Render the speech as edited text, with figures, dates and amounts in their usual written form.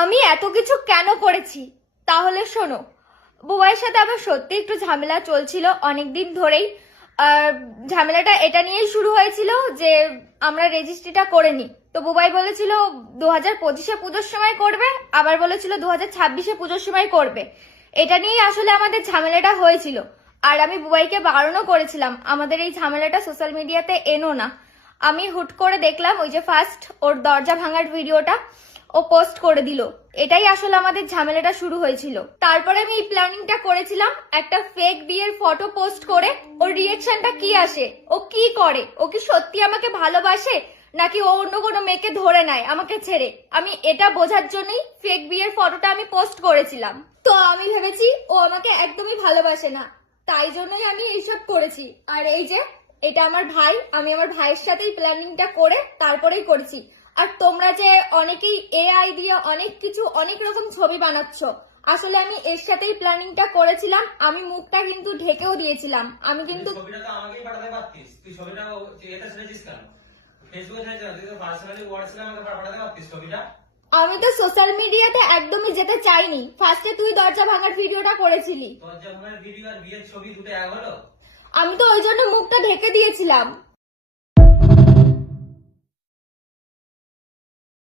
আমি এত কিছু কেন করেছি তাহলে শোনো। বুবাইয়ের সাথে আমার সত্যি একটু ঝামেলা চলছিল অনেকদিন ধরেই। আর ঝামেলাটা এটা নিয়েই শুরু হয়েছিল যে আমরা রেজিস্ট্রিটা করে নিই। তো বুবাই বলেছিল 2025-এ পুজোর সময় করবে, আবার বলেছিল 2026-এ পুজোর সময় করবে। এটা নিয়েই আসলে আমাদের ঝামেলাটা হয়েছিল। আর আমি বুবাইকে বারণও করেছিলাম আমাদের এই ঝামেলাটা সোশ্যাল মিডিয়াতে এনো না। আমি হুট করে দেখলাম ওই যে ফার্স্ট ওর দরজা ভাঙার ভিডিওটা ও পোস্ট করে দিল। এটাই আসলে আমাদের ঝামেলাটা শুরু হয়েছিল। তারপরে আমি এই প্ল্যানিংটা করেছিলাম একটা ফেক বিয়ের ফটো পোস্ট করে ওর রিয়েকশনটা কি আসে, ও কি করে, ও কি সত্যি আমাকে ভালোবাসে নাকি ও অন্য কোনো মেয়েকে ধরে নেয় আমাকে ছেড়ে। আমি এটা বোঝার জন্যই ফেক বিয়ের ফটোটা আমি পোস্ট করেছিলাম। তো আমি ভেবেছি ও আমাকে একদমই ভালোবাসে না, তাই জন্যই আমি এইসব করেছি। আর এই যে এটা আমার ভাই, আমি আমার ভাইয়ের সাথেই প্ল্যানিংটা করে তারপরেই করেছি। আর তোমরা যে অনেকেই এআই দিয়ে অনেক কিছু অনেক রকম ছবি বানাচ্ছ, আসলে আমি এর সাথেই প্ল্যানিংটা করেছিলাম। আমি মুখটা কিন্তু ঢেকেও দিয়েছিলাম। আমি কিন্তু ছবিটা তো আমাকেই পাঠাতে পারতিস, তুই ছবিটা এটা ছেড়েছিস কেন? ফেসবুকে ছেড়েছিস না, তুই তো পার্সোনালি হোয়াটসঅ্যাপে আমাকে পাঠাতে পারতিস ছবিটা। আমি তো সোশ্যাল মিডিয়াতে একদমই যেতে চাইনি। ফার্স্টে তুই দরজা ভাঙার ভিডিওটা করেছিলি। তোর যে আমার ভিডিও আর বিয়ের ছবি দুটো এক হলো। আমি তো ওই জন্য মুখটা ঢেকে দিয়েছিলাম।